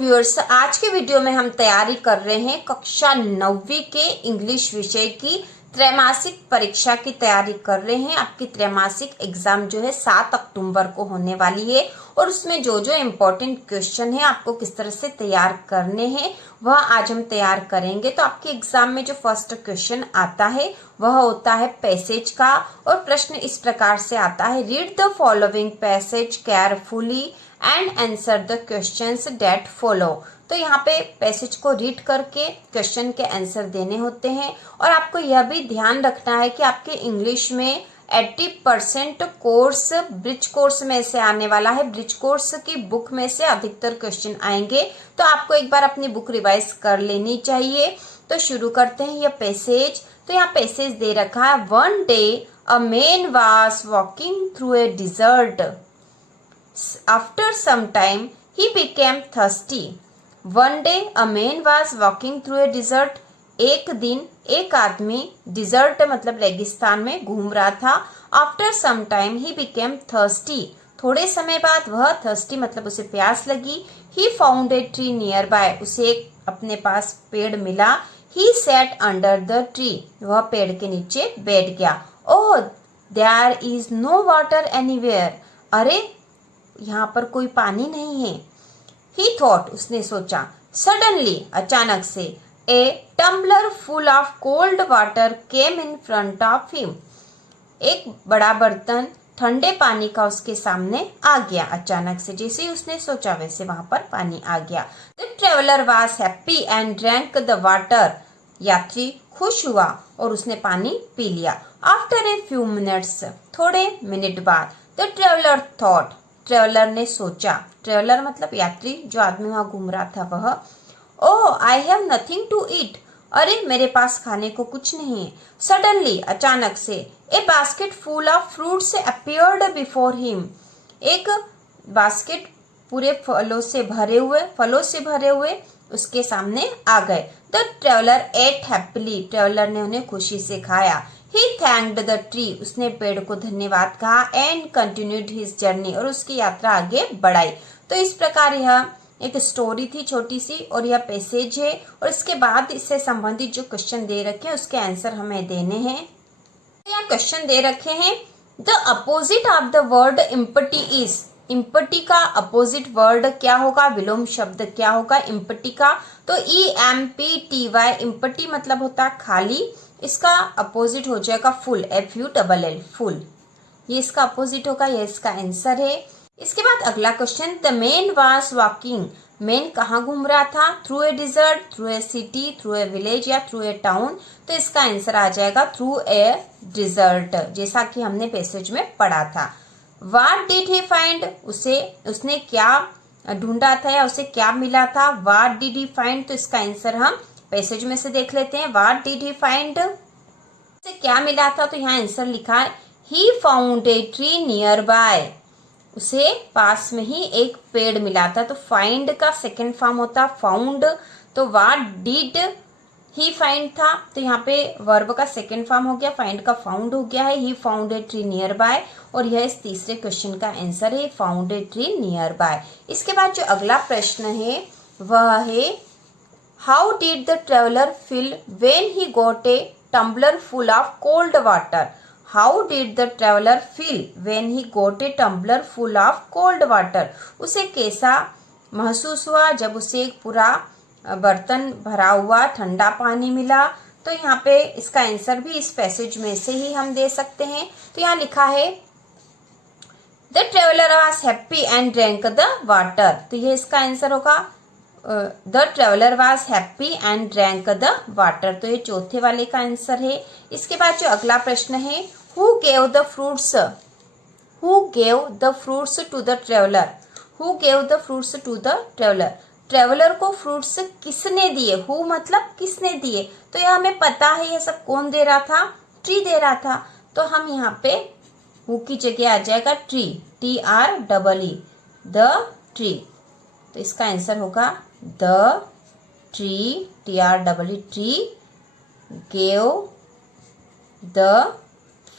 Viewers, आज के video में हम तैयारी कर रहे हैं कक्षा 9वीं के इंग्लिश विषय की त्रैमासिक परीक्षा की तैयारी कर रहे हैं। आपकी त्रैमासिक एग्जाम जो है 7 अक्टूबर को होने वाली है और उसमें जो जो इम्पोर्टेंट क्वेश्चन है आपको किस तरह से तैयार करने हैं वह आज हम तैयार करेंगे। तो आपके एग्जाम में जो फर्स्ट क्वेश्चन आता है वह होता है पैसेज का और प्रश्न इस प्रकार से आता है, read the following passage carefully and answer the questions that follow. तो यहाँ पे पैसेज को रीड करके क्वेश्चन के आंसर देने होते हैं और आपको यह भी ध्यान रखना है कि आपके इंग्लिश में 80% कोर्स ब्रिज कोर्स में से आने वाला है। ब्रिज कोर्स की बुक में से अधिकतर क्वेश्चन आएंगे, तो आपको एक बार अपनी बुक रिवाइज कर लेनी चाहिए। तो शुरू करते हैं यह पैसेज। तो यहाँ पैसेज दे रखा है, one day a man was walking through a desert. After some time, he became thirsty. One day, a man was walking through a desert. एक दिन एक आदमी डिजर्ट मतलब रेगिस्तान में घूम रहा था। After some time, he became thirsty. थोड़े समय बाद वह thirsty मतलब उसे प्यास लगी। He found a tree nearby. उसे एक अपने पास पेड़ मिला। He sat under the tree. वह पेड़ के नीचे बैठ गया। Oh, there is no water anywhere. अरे यहाँ पर कोई पानी नहीं है। He thought, उसने सोचा। Suddenly, अचानक से, a tumbler full of cold water came in front of him. एक बड़ा बर्तन ठंडे पानी का उसके सामने आ गया। अचानक से जैसे ही उसने सोचा वैसे वहां पर पानी आ गया। The traveler was happy and drank the water. यात्री खुश हुआ और उसने पानी पी लिया। After a few minutes, थोड़े मिनट बाद, the traveler thought, ट्रेवलर ने सोचा। ट्रेवलर मतलब यात्री, जो आदमी वहां घूम रहा था वह। Oh, I have nothing to eat. अरे मेरे पास खाने को कुछ नहीं है। सडनली, अचानक से, a basket full of fruits appeared before him. एक बास्केट पूरे फलों से भरे हुए उसके सामने आ गए। The traveller ate happily. Traveller ने उन्हें खुशी से खाया। He thanked the tree. उसने पेड़ को धन्यवाद कहा and continued his journey. और उसकी यात्रा आगे बढ़ाई। तो इस प्रकार यह एक स्टोरी थी छोटी सी और यह पैसेज है और इसके बाद इससे संबंधित जो क्वेश्चन दे रखे हैं उसके आंसर हमें देने हैं। यहाँ क्वेश्चन दे रखे हैं, the opposite of the word empty is. Empty का अपोजिट वर्ड क्या होगा, विलोम शब्द क्या होगा इम्पटी का। तो EMPTY, इम्पटी मतलब होता है खाली, इसका अपोजिट हो जाएगा फुल, FULL, फुल। ये इसका अपोजिट होगा, ये इसका आंसर है। इसके बाद अगला question, the man was walking. Man कहाँ घूम रहा था, through a desert, through a city, through a village या थ्रू ए टाउन। तो इसका आंसर आ जाएगा थ्रू ए डिजर्ट, जैसा कि हमने पैसेज में पढ़ा था। व्हाट डिड ही फाइंड, उसने क्या ढूंढा था या उसे क्या मिला था। व्हाट डिड ही फाइंड, तो इसका आंसर हम पैसेज में से देख लेते हैं। व्हाट डिड ही फाइंड, उसे क्या मिला था। तो यहाँ आंसर लिखा है, he found a tree near by. उसे पास में ही एक पेड़ मिला था। तो फाइंड का सेकेंड फॉर्म होता फाउंड। तो व्हाट डिड ही फाइंड था, तो यहाँ पे वर्ब का सेकेंड फॉर्म हो गया, फाइंड का फाउंड हो गया है। He found a tree nearby और यह इस तीसरे क्वेश्चन का आंसर है, found a tree nearby. इसके बाद जो अगला प्रश्न है वह है, how did the traveller feel when he got a tumbler full of cold water. How did the traveller feel when he got a tumbler full of cold water. उसे कैसा महसूस हुआ जब उसे एक पूरा बर्तन भरा हुआ ठंडा पानी मिला। तो यहाँ पे इसका आंसर भी इस पैसेज में से ही हम दे सकते हैं। तो यहाँ लिखा है, the traveller was happy and drank the water. तो ये इसका आंसर होगा, the traveller was happy and drank the water. तो ये चौथे वाले का आंसर है। इसके बाद जो अगला प्रश्न है, who gave the fruits to the traveller. Who gave the fruits to the traveller. Traveller को फ्रूट्स किसने दिए, हु मतलब किसने दिए। तो यह हमें पता है यह सब कौन दे रहा था, ट्री दे रहा था। तो हम यहाँ पे हु की जगह आ जाएगा ट्री, TREE, द ट्री। तो इसका आंसर होगा the tree, TREE, tree gave the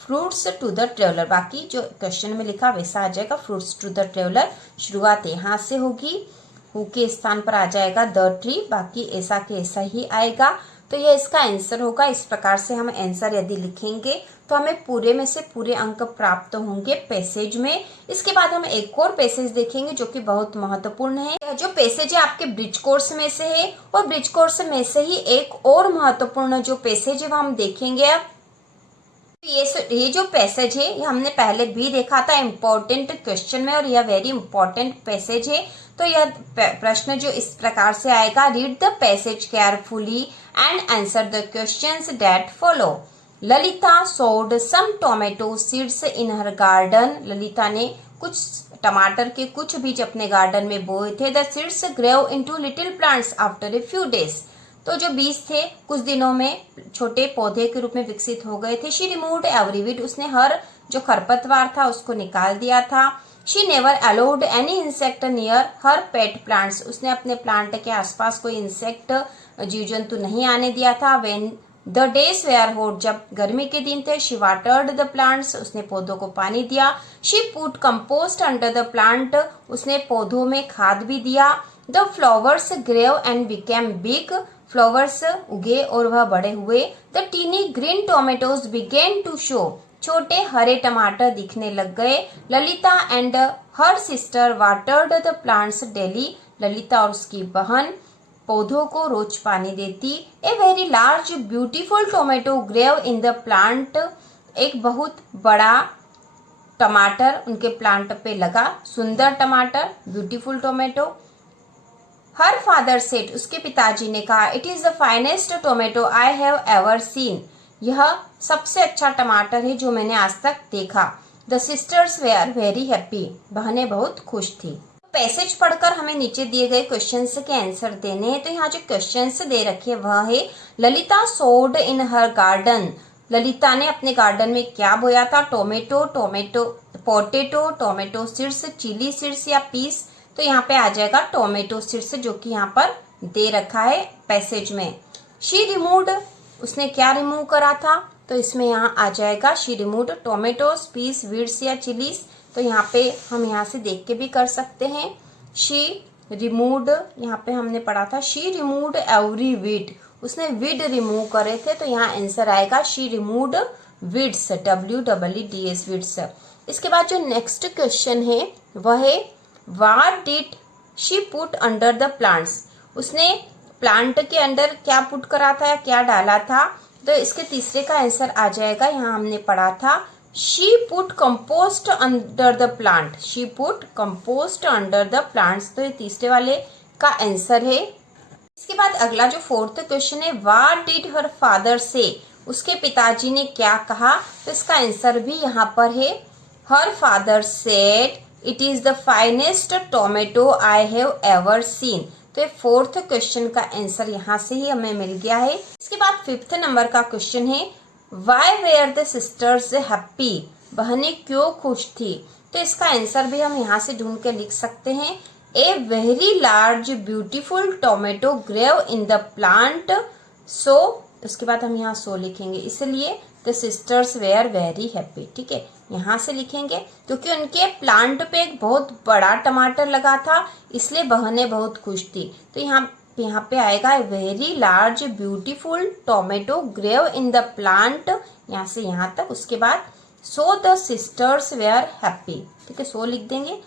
fruits to the traveller. बाकी जो क्वेश्चन में लिखा वैसा आ जाएगा, फ्रूट्स टू द ट्रेवलर। शुरुआत यहाँ से होगी। हु के स्थान पर आ जाएगा द ट्री, बाकी ऐसा के ऐसा ही आएगा। तो यह इसका आंसर होगा। इस प्रकार से हम आंसर यदि लिखेंगे तो हमें पूरे में से पूरे अंक प्राप्त होंगे पैसेज में। इसके बाद हम एक और पैसेज देखेंगे जो कि बहुत महत्वपूर्ण है। जो पैसेज है आपके ब्रिज कोर्स में से है, और ब्रिज कोर्स में से ही एक और महत्वपूर्ण जो पैसेज है वो हम देखेंगे। अब ये जो पैसेज है ये हमने पहले भी देखा था इम्पोर्टेंट क्वेश्चन में, और यह वेरी इंपॉर्टेंट पैसेज है। तो यह प्रश्न जो इस प्रकार से आएगा, read the passage carefully and answer the questions that follow. Lalita sowed some tomato seeds in her garden. Lalita ने कुछ टमाटर के कुछ बीज अपने गार्डन में बोए थे। The seeds grew into little plants after a few days. तो जो बीज थे कुछ दिनों में छोटे पौधे के रूप में विकसित हो गए थे। She removed every weed. उसने हर जो खरपतवार था उसको निकाल दिया था। She never allowed any insect near her pet plants. उसने अपने प्लांट के आसपास कोई इंसेक्ट जीव जंतु नहीं आने दिया था। When the days were hot, जब गर्मी के दिन थे, शी वाटर्ड द प्लांट्स। उसने पौधों को पानी दिया। She put compost under the plant. उसने पौधों में खाद भी दिया। The flowers grew and became big. Flowers उगे और वह बड़े हुए। The tiny green tomatoes began to show. छोटे हरे टमाटर दिखने लग गए। Lalita and her sister watered the plants daily. Lalita और उसकी बहन पौधों को रोज पानी देती। A very large beautiful tomato grew in the plant. एक बहुत बड़ा टमाटर उनके प्लांट पे लगा। सुंदर टमाटर, beautiful tomato. Her father said, उसके पिताजी ने कहा, it is the finest tomato I have ever seen. यह सबसे अच्छा टमाटर है जो मैंने आज तक देखा। The sisters were very happy. बहनें बहुत खुश थी। पैसेज पढ़कर हमें नीचे दिए गए क्वेश्चंस के आंसर देने हैं। तो यहाँ जो क्वेश्चंस दे रखे वह है, ललिता सोड इन हर गार्डन। ललिता ने अपने गार्डन में क्या बोया था? Tomato, potato, tomato seeds, chilli seeds या पीस। तो यहाँ पे आ जाएगा टोमेटो सीड्स जो कि यहाँ पर दे रखा है पैसेज में। शी रिमूव्ड, उसने क्या रिमूव करा था? तो इसमें यहाँ आ जाएगा she removed tomatoes, peas, weeds या चिलीज। तो यहाँ पे हम यहाँ से देख के भी कर सकते हैं। शी रिमूव्ड, यहाँ पे हमने पढ़ा था शी रिमूव्ड एवरी वीड। उसने वीड रिमूव करे थे। तो यहाँ आंसर आएगा she removed weeds, WEEDS weeds. इसके बाद जो नेक्स्ट क्वेश्चन है वह है, what did she put under the plants. उसने प्लांट के अंदर क्या पुट करा था या क्या डाला था? तो इसके तीसरे का आंसर आ जाएगा, यहाँ हमने पढ़ा था she put compost under the plant. She put compost under the plants. तो ये तीसरे वाले का आंसर है। इसके बाद अगला जो फोर्थ क्वेश्चन है, व्हाट डिड हर फादर से। उसके पिताजी ने क्या कहा? तो इसका आंसर भी यहाँ पर है, her father said it is the finest tomato I have ever seen. तो ये फोर्थ क्वेश्चन का आंसर यहाँ से ही हमें मिल गया है। इसके बाद फिफ्थ नंबर का क्वेश्चन है, why were the sisters happy. बहनें क्यों खुश थी? तो इसका आंसर भी हम यहाँ से ढूंढ के लिख सकते हैं, a very large beautiful tomato grew in the plant so. उसके बाद हम यहाँ सो लिखेंगे, इसलिए the sisters were very happy. ठीक है, यहाँ से लिखेंगे क्योंकि उनके प्लांट पे एक बहुत बड़ा टमाटर लगा था, इसलिए बहनें बहुत खुश थी। तो यहाँ पे आएगा very large beautiful tomato grew in the plant, यहाँ से यहाँ तक। उसके बाद so the sisters were happy. ठीक है, सो लिख देंगे,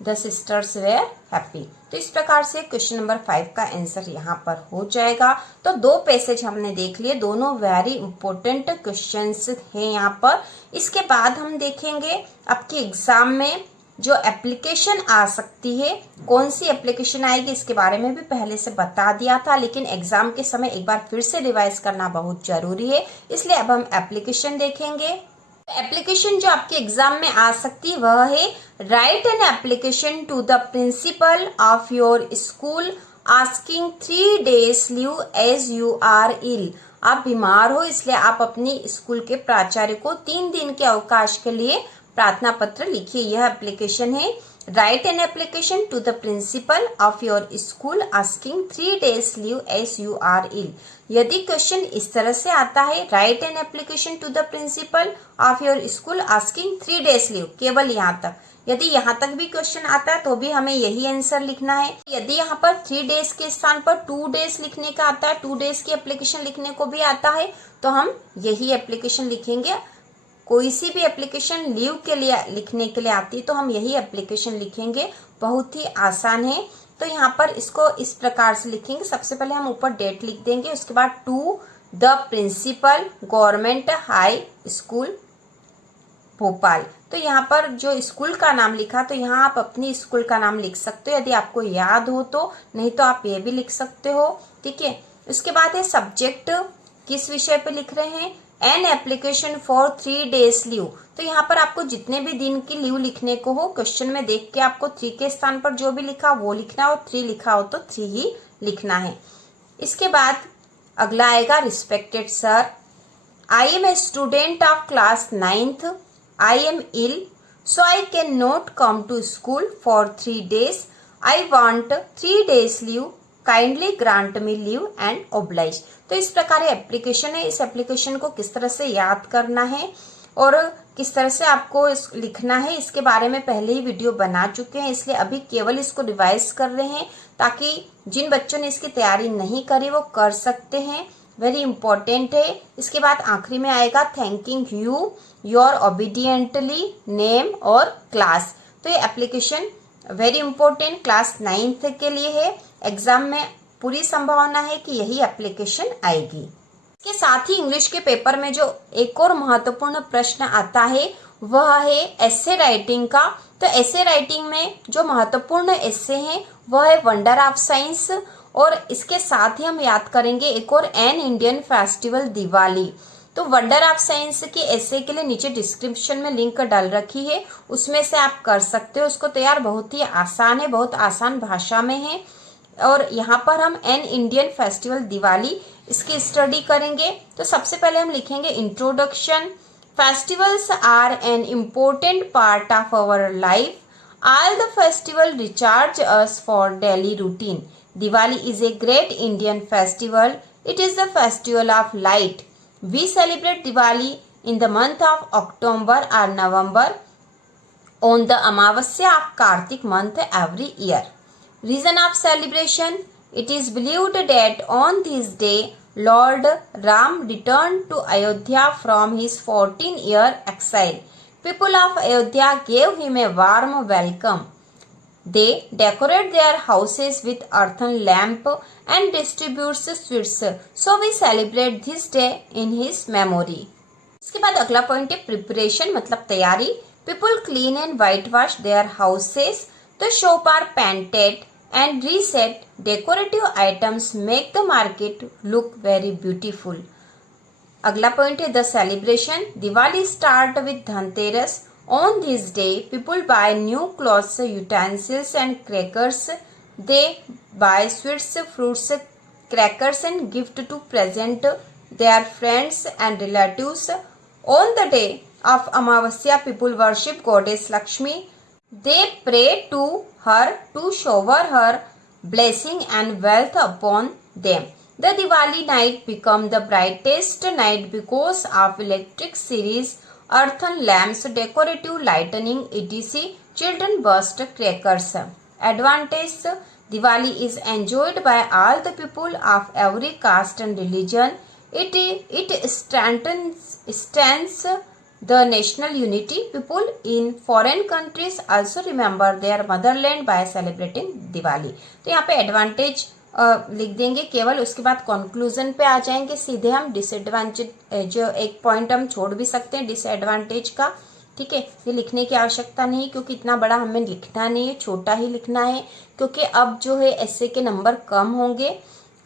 द सिस्टर्स वेयर हैप्पी। तो इस प्रकार से क्वेश्चन नंबर 5 का आंसर यहाँ पर हो जाएगा। तो दो पैसेज हमने देख लिए, दोनों वेरी इंपॉर्टेंट क्वेश्चंस हैं यहाँ पर। इसके बाद हम देखेंगे आपके एग्जाम में जो एप्लीकेशन आ सकती है, कौन सी एप्लीकेशन आएगी इसके बारे में भी पहले से बता दिया था, लेकिन एग्जाम के समय एक बार फिर से रिवाइज करना बहुत जरूरी है, इसलिए अब हम एप्लीकेशन देखेंगे। एप्लीकेशन जो आपके एग्जाम में आ सकती है वह है, write an application to the principal of your school asking 3 days leave as you are ill. आप बीमार हो इसलिए आप अपनी स्कूल के प्राचार्य को 3 दिन के अवकाश के लिए प्रार्थना पत्र लिखिए। यह एप्लीकेशन है। Write an application to the principal of your school asking 3 days leave as you are ill. यदि क्वेश्चन इस तरह से आता है, write an application to the principal of your school asking 3 days leave, केवल यहाँ तक। यदि यहाँ तक भी क्वेश्चन आता है तो भी हमें यही आंसर लिखना है। यदि यहाँ पर 3 days के स्थान पर 2 days लिखने का आता है, 2 days की एप्लीकेशन लिखने को भी आता है, तो हम यही एप्लीकेशन लिखेंगे। कोई सी भी एप्लीकेशन लीव के लिए लिखने के लिए आती है तो हम यही एप्लीकेशन लिखेंगे, बहुत ही आसान है। तो यहाँ पर इसको इस प्रकार से लिखेंगे। सबसे पहले हम ऊपर डेट लिख देंगे, उसके बाद to the principal government high school Bhopal. तो यहाँ पर जो स्कूल का नाम लिखा, तो यहाँ आप अपनी स्कूल का नाम लिख सकते हो यदि आपको याद हो तो, नहीं तो आप ये भी लिख सकते हो, ठीक है। उसके बाद है सब्जेक्ट, किस विषय पे लिख रहे हैं, an application for 3 days leave. तो यहाँ पर आपको जितने भी दिन की लीव लिखने को हो, क्वेश्चन में देख के आपको 3 के स्थान पर जो भी लिखा वो लिखना, और 3 लिखा हो तो 3 ही लिखना है। इसके बाद अगला आएगा respected sir, I am a student of class 9th, I am ill so I can not come to school for 3 days, I want 3 days leave, kindly grant me leave and oblige. तो इस प्रकार application है। इस application को किस तरह से याद करना है और किस तरह से आपको लिखना है, इसके बारे में पहले ही वीडियो बना चुके हैं, इसलिए अभी केवल इसको रिवाइज कर रहे हैं ताकि जिन बच्चों ने इसकी तैयारी नहीं करी वो कर सकते हैं। वेरी इंपॉर्टेंट है। इसके बाद आखिरी में आएगा thanking you your obediently name और क्लास। तो ये application very important class 9th के लिए है। एग्जाम में पूरी संभावना है कि यही एप्लीकेशन आएगी। इसके साथ ही इंग्लिश के पेपर में जो एक और महत्वपूर्ण प्रश्न आता है वह है एसे राइटिंग का। तो एसे राइटिंग में जो महत्वपूर्ण एसे हैं वह है वंडर ऑफ साइंस, और इसके साथ ही हम याद करेंगे एक और एन इंडियन फेस्टिवल दिवाली। तो वंडर ऑफ साइंस के एसे के लिए नीचे डिस्क्रिप्शन में लिंक डाल रखी है, उसमें से आप कर सकते हो उसको तैयार। बहुत ही आसान है, बहुत आसान भाषा में है। और यहाँ पर हम एन इंडियन फेस्टिवल दिवाली इसकी स्टडी करेंगे। तो सबसे पहले हम लिखेंगे introduction, festivals are an important part of our life, all the festival recharge us for daily routine, Diwali is a great Indian festival, it is the festival of light, we celebrate Diwali in the month of October और November on the Amavasya of Kartik month every year. Reason of celebration, it is believed that on this day Lord Ram returned to Ayodhya from his 14-year exile. People of Ayodhya gave him a warm welcome. They decorate their houses with earthen lamp and distribute sweets. So we celebrate this day in his memory. इसके बाद अगला point है preparation, मतलब तैयारी। People clean and whitewash their houses. The shop are painted and reset. Decorative items make the market look very beautiful. अगला point है the celebration. Diwali start with Dhanteras. On this day, people buy new clothes, utensils and crackers. They buy sweets, fruits, crackers and gift to present their friends and relatives. On the day of Amavasya, people worship goddess Lakshmi. They pray to her to shower her blessing and wealth upon them. The Diwali night become the brightest night because of electric series, earthen lamps, decorative lighting, etc. Children burst crackers. Advantage: Diwali is enjoyed by all the people of every caste and religion. It strengthens the national unity. People in foreign countries also remember their motherland by celebrating Diwali. तो यहाँ पे advantage लिख देंगे केवल, उसके बाद conclusion पे आ जाएंगे सीधे हम। डिसएडवांटेज जो एक पॉइंट हम छोड़ भी सकते हैं डिसएडवांटेज का, ठीक है। ये लिखने की आवश्यकता नहीं क्योंकि इतना बड़ा हमें लिखना नहीं है, छोटा ही लिखना है क्योंकि अब जो है ऐसे के नंबर कम होंगे।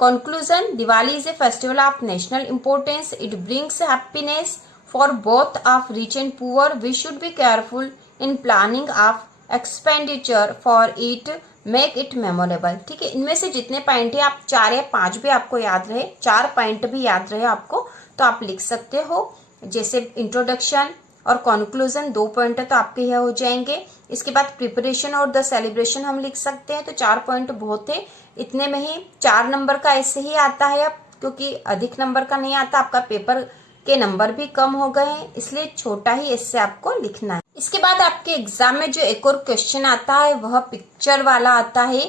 Conclusion: Diwali is A festival of national importance. It brings happiness for both of rich and poor. We should be careful in planning of expenditure for it. Make it memorable. ठीक है, इनमें से जितने पॉइंट है आप 4 या 5 भी आपको याद रहे, 4 पॉइंट भी याद रहे आपको तो आप लिख सकते हो। जैसे इंट्रोडक्शन, और कंक्लूजन 2 पॉइंट तो आपके यह हो जाएंगे। इसके बाद प्रिपरेशन और द सेलिब्रेशन हम लिख सकते हैं, तो 4 पॉइंट बहुत है। इतने में ही 4 नंबर का ऐसे ही आता है अब, क्योंकि अधिक नंबर का नहीं आता। आपका पेपर के नंबर भी कम हो गए हैं, इसलिए छोटा ही इससे आपको लिखना है। इसके बाद आपके एग्जाम में जो एक और क्वेश्चन आता है वह पिक्चर वाला आता है।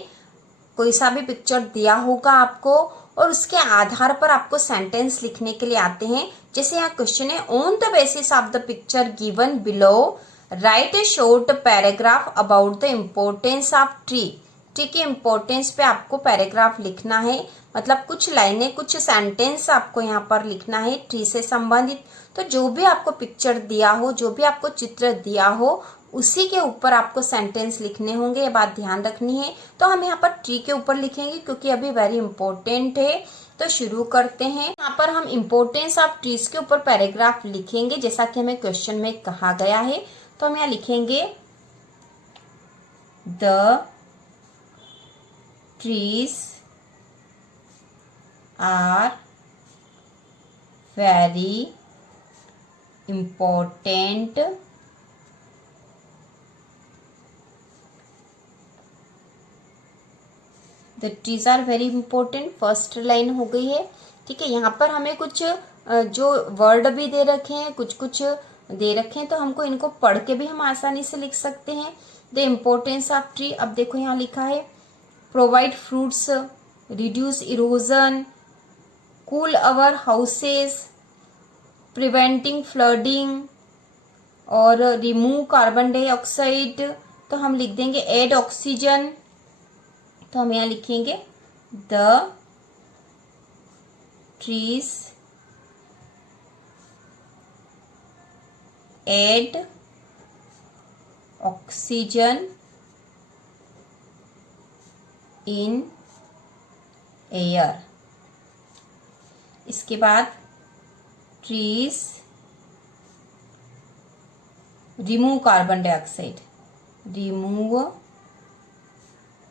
कोई सा भी पिक्चर दिया होगा आपको और उसके आधार पर आपको सेंटेंस लिखने के लिए आते हैं। जैसे यहाँ क्वेश्चन है, on the basis of the picture given below right A short paragraph about the importance of tree. Tree की इम्पोर्टेंस पे आपको पैराग्राफ लिखना है, मतलब कुछ लाइनें, कुछ सेंटेंस आपको यहाँ पर लिखना है ट्री से संबंधित। तो जो भी आपको पिक्चर दिया हो, जो भी आपको चित्र दिया हो, उसी के ऊपर आपको सेंटेंस लिखने होंगे, ये बात ध्यान रखनी है। तो हम यहाँ पर ट्री के ऊपर लिखेंगे क्योंकि अभी वेरी इंपॉर्टेंट है। तो शुरू करते हैं। यहाँ पर हम इम्पोर्टेंस ऑफ ट्रीज के ऊपर पैराग्राफ लिखेंगे, जैसा कि हमें क्वेश्चन में कहा गया है। तो हम यहाँ लिखेंगे, the trees are very important the trees are very important, first line हो गई है। ठीक है, यहाँ पर हमें कुछ जो वर्ड भी दे रखे हैं, कुछ कुछ दे रखे हैं, तो हमको इनको पढ़ के भी हम आसानी से लिख सकते हैं। द इम्पोर्टेंस ऑफ ट्री, अब देखो यहाँ लिखा है, provide fruits, reduce erosion, cool our houses, preventing flooding और रिमूव कार्बन डाइऑक्साइड। तो हम लिख देंगे एड ऑक्सीजन। तो हम यहाँ लिखेंगे, the trees add oxygen in air. इसके बाद trees remove carbon dioxide, remove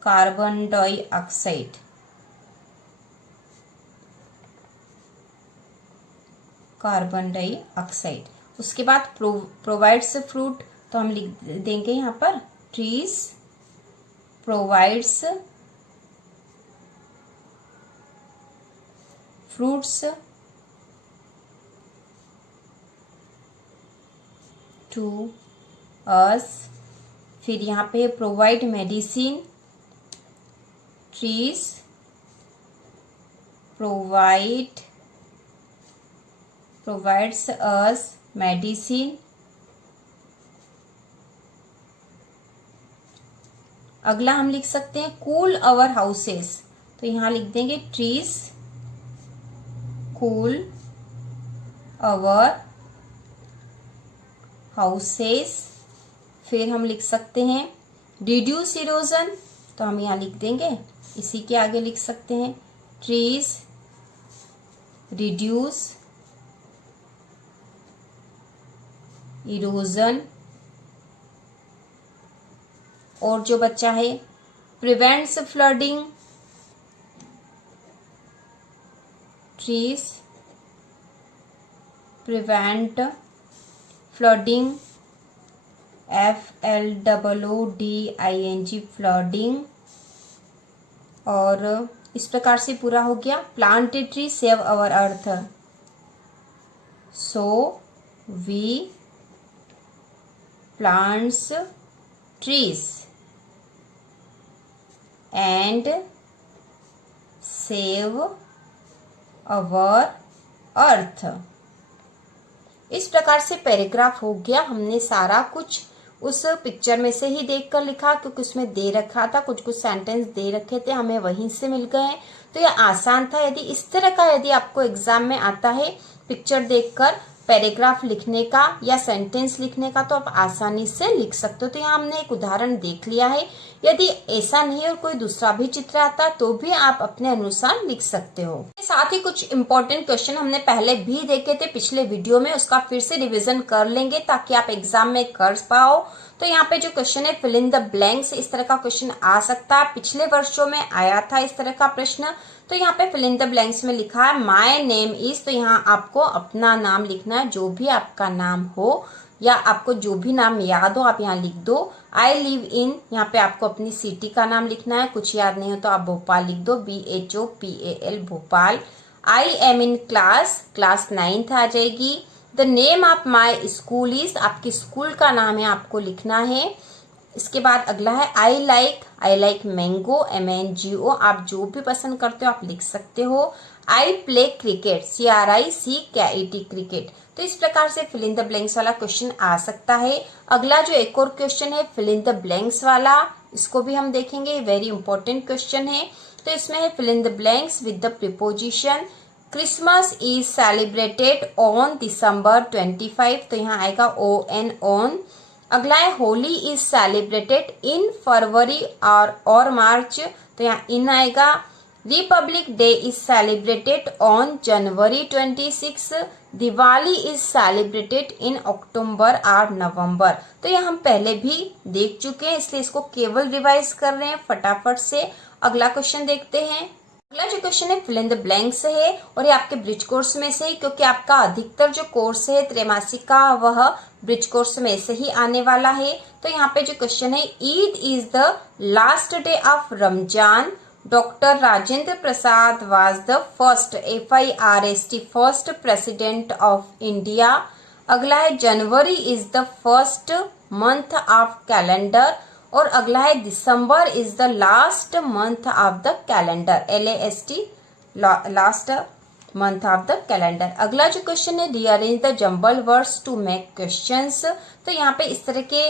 carbon dioxide. Carbon dioxide. उसके बाद प्रोवाइड्स फ्रूट, तो हम लिख देंगे यहाँ पर, trees provides fruits to us. फिर यहाँ पे provide medicine, trees provides us medicine. अगला हम लिख सकते हैं कूल अवर हाउसेस, तो यहाँ लिख देंगे ट्रीज कूल अवर हाउसेस। फिर हम लिख सकते हैं रिड्यूस इरोजन, तो हम यहाँ लिख देंगे, इसी के आगे लिख सकते हैं ट्रीज रिड्यूस इरोजन। और जो बच्चा है prevents flooding, trees prevent flooding, FLOODING flooding. और इस प्रकार से पूरा हो गया। Plant a tree save our earth, so we plants trees and save our earth. इस प्रकार से पैराग्राफ हो गया। हमने सारा कुछ उस पिक्चर में से ही देखकर लिखा, क्योंकि उसमें दे रखा था, कुछ कुछ सेंटेंस दे रखे थे, हमें वहीं से मिल गए। तो यह आसान था। यदि इस तरह का यदि आपको एग्जाम में आता है पिक्चर देखकर पैराग्राफ लिखने का या सेंटेंस लिखने का, तो आप आसानी से लिख सकते हो। तो यहाँ हमने एक उदाहरण देख लिया है। यदि ऐसा नहीं और कोई दूसरा भी चित्र आता तो भी आप अपने अनुसार लिख सकते हो। साथ ही कुछ इंपॉर्टेंट क्वेश्चन हमने पहले भी देखे थे पिछले वीडियो में, उसका फिर से रिवीजन कर लेंगे ताकि आप एग्जाम में कर पाओ। तो यहाँ पे जो क्वेश्चन है फिल इन द ब्लैंक्स, इस तरह का क्वेश्चन आ सकता है। पिछले वर्षों में आया था इस तरह का प्रश्न। तो यहाँ पे फिल इन द ब्लैंक्स में लिखा है माय नेम इज, तो यहाँ आपको अपना नाम लिखना है, जो भी आपका नाम हो। या आपको जो भी नाम याद हो आप यहाँ लिख दो। आई लिव इन, यहाँ पे आपको अपनी सिटी का नाम लिखना है, कुछ याद नहीं हो तो आप भोपाल लिख दो, BHOPAL Bhopal. I am in class, class 9th आ जाएगी। The name of my school is, आपके स्कूल का नाम है आपको लिखना है। इसके बाद अगला है आई लाइक मैंगो, MANGO, आप जो भी पसंद करते हो आप लिख सकते हो। I play cricket, CRICKET cricket. तो इस प्रकार से फिल इन द ब्लैंक्स वाला क्वेश्चन आ सकता है। अगला जो एक और क्वेश्चन है फिल इन द ब्लैंक्स वाला, इसको भी हम देखेंगे, वेरी इंपॉर्टेंट क्वेश्चन है। तो इसमें है fill in the blanks with the preposition. Christmas is celebrated on December 25, तो यहाँ आएगा ON ऑन। अगला है Holi is celebrated in February और मार्च, तो यहाँ इन आएगा। Republic Day is celebrated on January 26, Diwali is celebrated in October और नवंबर। तो ये हम पहले भी देख चुके हैं, इसलिए इसको केवल रिवाइज कर रहे हैं फटाफट से। अगला क्वेश्चन देखते हैं। अगला जो क्वेश्चन है फिल इन द ब्लैंक्स है और ये आपके ब्रिज कोर्स में से, क्योंकि आपका अधिकतर जो कोर्स है त्रैमासिक का वह ब्रिज कोर्स में से ही आने वाला है। तो यहाँ पे जो क्वेश्चन है, Eid is the last day of Ramzan, doctor Rajendra Prasad was the first, FIRST first president of India. अगला है January is the first month of calendar, और अगला है December is the last month of the calendar, LAST last month of the calendar. अगला जो question है, rearrange the jumble words to make questions. तो यहाँ पे इस तरह के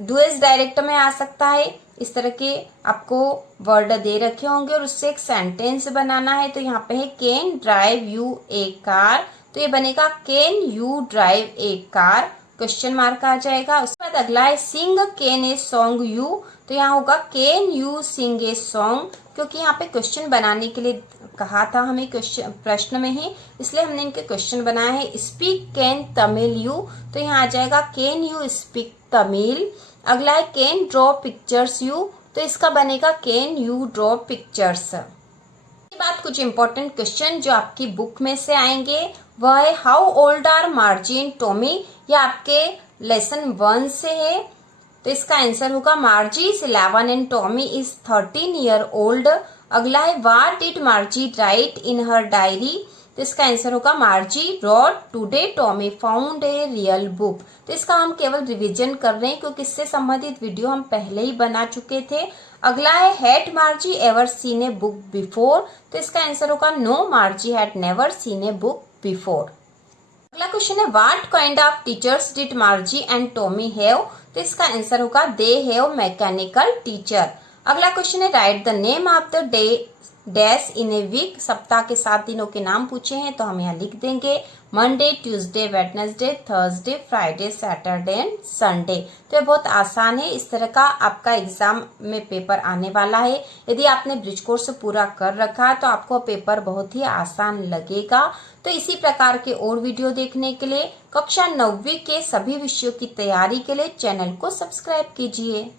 डुएस डायरेक्ट में आ सकता है, इस तरह के आपको वर्ड दे रखे होंगे और उससे एक सेंटेंस बनाना है। तो यहाँ पे है can drive you a car, तो ये बनेगा can you drive a car, question mark आ जाएगा। उसके बाद अगला है sing can a song you, तो यहाँ होगा can you sing a song, क्योंकि यहाँ पे क्वेश्चन बनाने के लिए कहा था हमें, क्वेश्चन प्रश्न में ही, इसलिए हमने इनके क्वेश्चन बनाए हैं। स्पीक कैन तमिल यू, तो यहाँ आ जाएगा कैन यू स्पीक तमिल। अगला है कैन ड्रॉ पिक्चर्स यू, तो इसका बनेगा कैन यू ड्रॉ पिक्चर्स। इसके बाद कुछ इंपॉर्टेंट क्वेश्चन जो आपकी बुक में से आएंगे वह है how old are Margie and Tommy, ये आपके लेसन 1 से है। तो इसका आंसर होगा Margie is 11 and Tommy is 13 year old. अगला है what did Margie write in her diary, तो इसका आंसर होगा Margie wrote today Tommy found a real book. तो इसका हम केवल रिवीजन कर रहे हैं क्योंकि इससे संबंधित वीडियो हम पहले ही बना चुके थे। अगला है had Margie ever seen a book before, तो इसका आंसर होगा no Margie had never seen a book before. अगला क्वेश्चन है what kind of teachers did Margie and Tommy have, तो इसका आंसर होगा दे हैव मैकेनिकल टीचर। अगला question है write the name of the day dash in a week, सप्ताह के 7 दिनों के नाम पूछे हैं तो हम यहाँ लिख देंगे Monday, Tuesday, Wednesday, Thursday, Friday, Saturday and Sunday. तो ये बहुत आसान है, इस तरह का आपका एग्जाम में पेपर आने वाला है। यदि आपने ब्रिज कोर्स पूरा कर रखा है तो आपको पेपर बहुत ही आसान लगेगा। तो इसी प्रकार के और वीडियो देखने के लिए कक्षा 9वीं के सभी विषयों की तैयारी के लिए चैनल को सब्सक्राइब कीजिए।